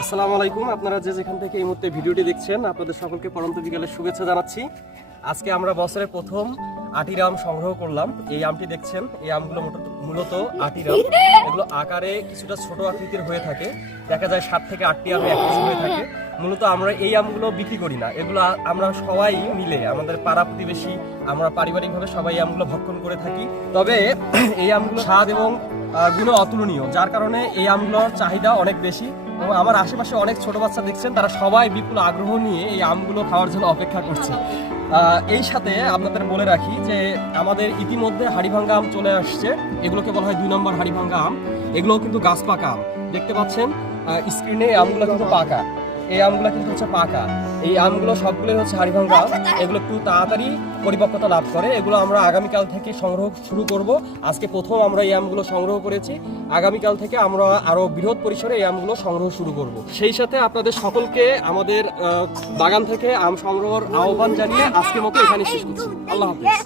আসসালামু আলাইকুম। আপনারা যে যেখান থেকে এই মুহূর্তে ভিডিওটি দেখছেন, আপনাদের সকলকে পরন্ত বিকালের শুভেচ্ছা জানাচ্ছি। আজকে আমরা বছরের প্রথম আটির আম সংগ্রহ করলাম। এই আমটি দেখছেন, এই আমগুলো মূলত আটির আম। এগুলো আকারে কিছুটা ছোট আকৃতির হয়ে থাকে, দেখা যায় 7 থেকে 8টি আম একসাথে হয়ে থাকে। মূলত আমরা এই আমগুলো বিক্রি করি না, এগুলো আমরা সবাই মিলে, আমাদের পাড়া প্রতিবেশী, আমরা পারিবারিকভাবে সবাই এই আমগুলো ভক্ষণ করে থাকি। তবে এই আমগুলো স্বাদ এবং গুণে অতুলনীয়, যার কারণে এই আমগুলোর চাহিদা অনেক বেশি। এবং আমার আশেপাশে অনেক ছোট বাচ্চা দেখছেন, তারা সবাই বিপুল আগ্রহ নিয়ে এই আমগুলো খাওয়ার জন্য অপেক্ষা করছে। এই সাথে আপনাদের বলে রাখি যে আমাদের ইতিমধ্যে হাড়িভাঙ্গা আম চলে আসছে। এগুলোকে বলা হয় 2 নম্বর হাড়িভাঙ্গা আম। এগুলো কিন্তু গাছ পাকা আম, দেখতে পাচ্ছেন স্ক্রিনে। আমগুলো কিন্তু পাকা, এই আমগুলো কিন্তু হচ্ছে পাকা। এই আমগুলো সবগুলোই হচ্ছে হাড়িভাঙ্গা আম। এগুলো একটু তাড়াতাড়ি পরিপক্কতা লাভ করে। এগুলো আমরা আগামীকাল থেকে সংগ্রহ শুরু করব। আজকে প্রথম আমরা এই আমগুলো সংগ্রহ করেছি, আগামীকাল থেকে আমরা আরো বৃহৎ পরিসরে এই আমগুলো সংগ্রহ শুরু করব। সেই সাথে আপনাদের সকলকে আমাদের বাগান থেকে আম সংগ্রহের আহ্বান জানিয়ে আজকের মতো এখানে শেষ করছি। আল্লাহ হাফেজ।